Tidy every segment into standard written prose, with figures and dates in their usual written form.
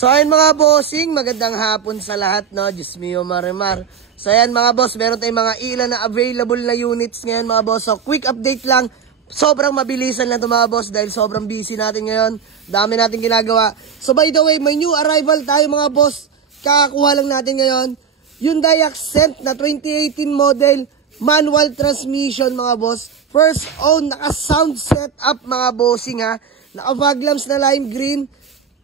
So ayun mga bossing, magandang hapon sa lahat, no? Diyos mio marimar. So ayan mga boss, meron tayong mga ilan na available na units ngayon mga boss. So quick update lang, sobrang mabilisan lang ito mga boss dahil sobrang busy natin ngayon. Dami natin ginagawa. So by the way, may new arrival tayo mga boss. Kakakuha lang natin ngayon. Hyundai Accent na 2018 model, manual transmission mga boss. First own, naka-sound setup mga bossing ha. Naka-fog lamps na lime green.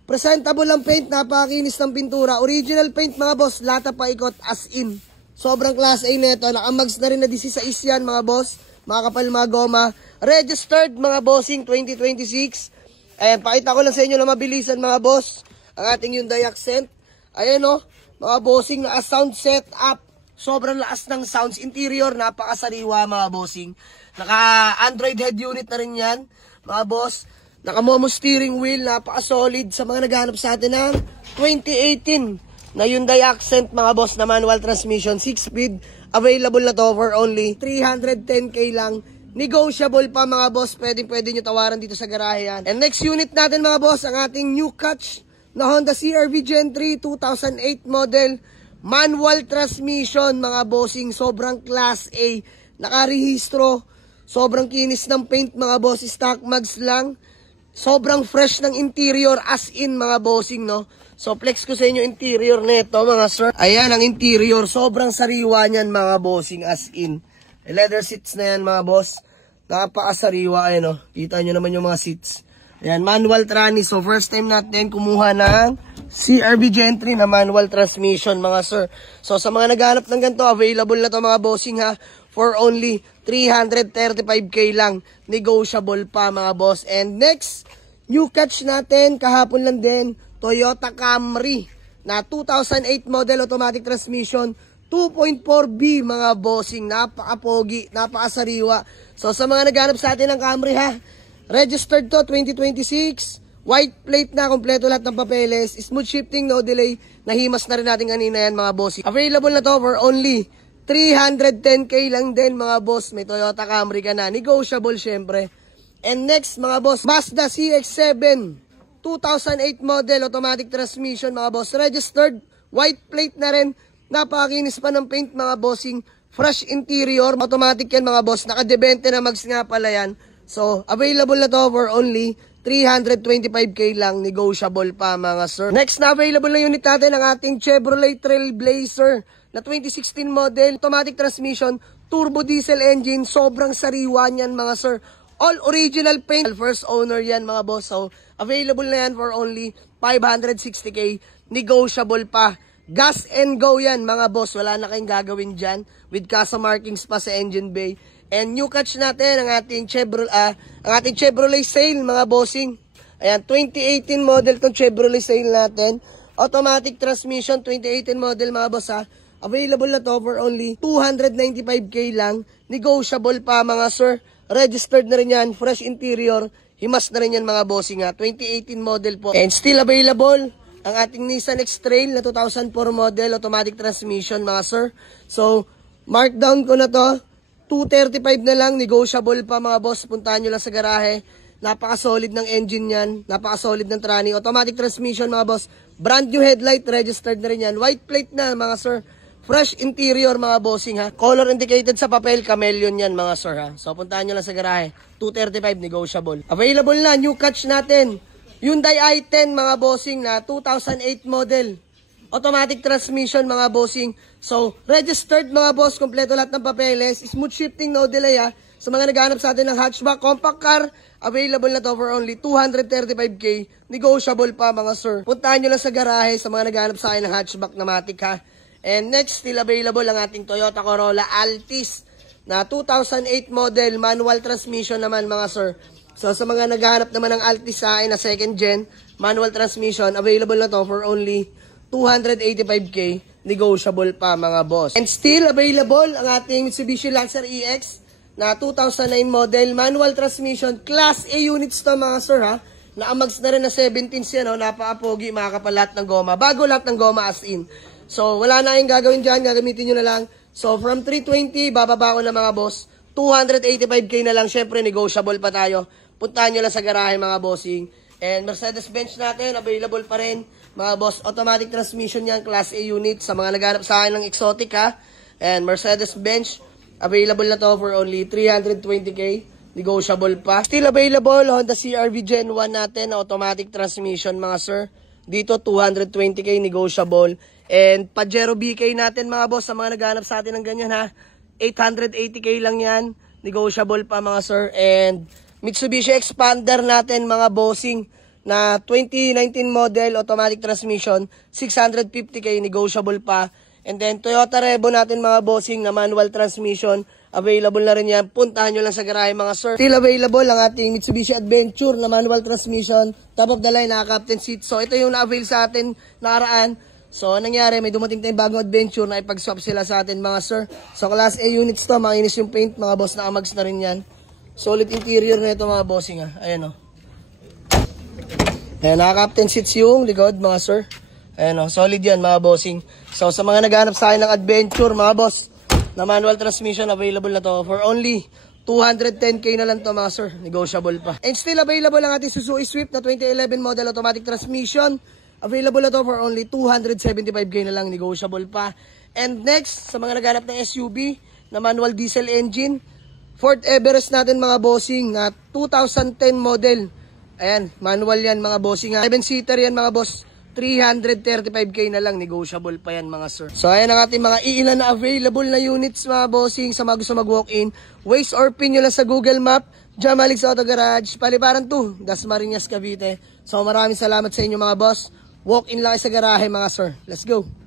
Presentable ang paint, napakakinis ng pintura. Original paint mga boss, lata pa ikot as in. Sobrang class A nito. Nakamags na rin na 16 yan mga boss. Mga kapal mga goma. Registered mga bossing 2026. Ayan, pakita ko lang sa inyo na mabilisan mga boss. Ang ating Hyundai Accent. Ayan o, mga bossing, naka-sound setup. Sobrang lakas ng sounds. Interior, napakasariwa mga bossing. Naka-Android head unit na rin yan mga boss. Naka-Momo steering wheel, napaka-solid sa mga naghahanap sa atin ng 2018 na Hyundai Accent mga boss na manual transmission, 6-speed. Available na to for only 310k lang. Negotiable pa mga boss, pwede nyo tawaran dito sa garahe yan. And next unit natin mga boss, ang ating new catch na Honda CR-V Gen 3 2008 model. Manual transmission mga bossing, sobrang class A. Nakarehistro, sobrang kinis ng paint mga boss, stock mags lang. Sobrang fresh ng interior as in mga bossing, no? So flex ko sa inyo interior nito mga sir. Ayan ang interior, sobrang sariwa niyan mga bossing as in. Leather seats na yan mga boss. Napakasariwa ayan, no? Kita nyo naman yung mga seats. Ayan, manual tranny. So first time natin kumuha ng CR-V Gen 3 na manual transmission mga sir. So sa mga naghanap ng ganito, available na to mga bossing ha. For only 335k lang. Negotiable pa mga boss. And next, new catch natin, kahapon lang din, Toyota Camry na 2008 model automatic transmission, 2.4B mga bossing. Napaka-pogi, napakasariwa. So sa mga naghanap sa atin ng Camry ha, registered to 2026, white plate na, kompleto lahat ng papeles, smooth shifting, no delay, nahimas na rin natin kanina yan mga bossing. Available na to for only 310k lang din mga boss. May Toyota Camry ka na. Negotiable syempre. And next mga boss, Mazda CX-7 2008 model automatic transmission mga boss. Registered, white plate na rin. Napakakinis pa ng paint mga bossing. Fresh interior, automatic yan mga boss. Naka-debente na mags nga pala yan. So available na to for only 325k lang. Negotiable pa mga sir. Next na available na unit natin ang ating Chevrolet Trailblazer na 2016 model, automatic transmission, turbo diesel engine, sobrang sariwa niyan mga sir. All original paint, first owner yan mga boss. So, available na yan for only 560k, negotiable pa. Gas and go yan mga boss, wala na kayong gagawin dyan, with casa markings pa sa engine bay. And new catch natin, ang ating Chevrolet Sail mga bossing. Ayan, 2018 model tong Chevrolet Sail natin. Automatic transmission, 2018 model mga boss ha. Available na to for only 295k lang. Negotiable pa mga sir. Registered na rin yan. Fresh interior. Himas na rin yan mga bossing ha. 2018 model po. And still available ang ating Nissan X-Trail na 2004 model. Automatic transmission mga sir. So, markdown ko na to. 235 na lang. Negotiable pa mga boss. Puntahan nyo lang sa garahe. Napaka-solid ng engine yan. Napaka-solid ng tranny. Automatic transmission mga boss. Brand new headlight. Registered na rin yan. White plate na mga sir. Fresh interior mga bossing ha. Color indicated sa papel, chameleon yan mga sir ha. So puntahan nyo lang sa garahe. 235 negotiable. Available na, new catch natin. Hyundai i10 mga bossing na 2008 model. Automatic transmission mga bossing. So registered mga boss, kompleto lahat ng papeles. Smooth shifting, no delay ha. Sa mga naghahanap sa atin ng hatchback, compact car, available na to for only 235k. Negotiable pa mga sir. Puntahan nyo lang sa garahe sa mga naghahanap sa akin ng hatchback na matic ha. And next, still available ang ating Toyota Corolla Altis na 2008 model, manual transmission naman mga sir. So sa mga naghahanap naman ng Altis sa akin na second gen, manual transmission, available na to for only 285k, negotiable pa mga boss. And still available ang ating Mitsubishi Lancer EX na 2009 model, manual transmission, class A units to mga sir ha. Naamags na rin na 17s yan, napaka-pogi, makakapalat ng goma. Bago lahat ng goma as in. So, wala na kayong gagawin dyan. Gagamitin nyo na lang. So, from 320, bababa ko na mga boss. 285k na lang. Syempre, negotiable pa tayo. Puntahan nyo lang sa garahe mga bossing. And Mercedes-Benz natin, available pa rin. Mga boss, automatic transmission yan, Class A unit. Sa mga naghanap sa akin ng exotic ha. And Mercedes-Benz, available na to for only 320k. Negotiable pa. Still available, Honda CR-V Gen 1 natin, automatic transmission mga sir. Dito 220k, negotiable. And Pajero BK natin mga boss, sa mga naghanap sa atin ng ganyan ha. 880k lang yan, negotiable pa mga sir. And Mitsubishi Expander natin mga bossing na 2019 model, automatic transmission, 650k, negotiable pa. And then Toyota Revo natin mga bossing na manual transmission, available na rin yan. Puntahan nyo lang sa garahe mga sir. Still available ang ating Mitsubishi Adventure na manual transmission, top of the line na captain seat. So ito yung na-avail sa atin nakaraan. So nangyari, may dumating tayong bagong Adventure na ipag-swap sila sa atin mga sir. So Class A units to, makinis yung paint mga boss, nakamags na rin yan. Solid interior na ito mga bossing ha. Ayan o. Ayan, naka-captain seats yung likod mga sir. Ayan o, solid yan mga bossing. So sa mga naghanap sa akin ng Adventure mga boss, na manual transmission, available na to for only 210k na lang to mga sir. Negotiable pa. And still available ang ating Suzuki Swift na 2011 model, automatic transmission. Available na to for only 275k na lang, negotiable pa. And next, sa mga naghanap ng SUV na manual diesel engine, Ford Everest natin mga bossing na 2010 model. Ayan, manual yan mga bossing. 7-seater yan mga boss. 335k na lang, negotiable pa yan mga sir. So ayan ang ating mga iilan na available na units mga bossing. Sa mga gusto mag-walk-in, Waze or pin nyo lang sa Google Map, Jamalix Auto Garage, Paliparan 2, Dasmariñas, Cavite. So maraming salamat sa inyo mga boss. Walk-in lang sa garahe mga sir. Let's go!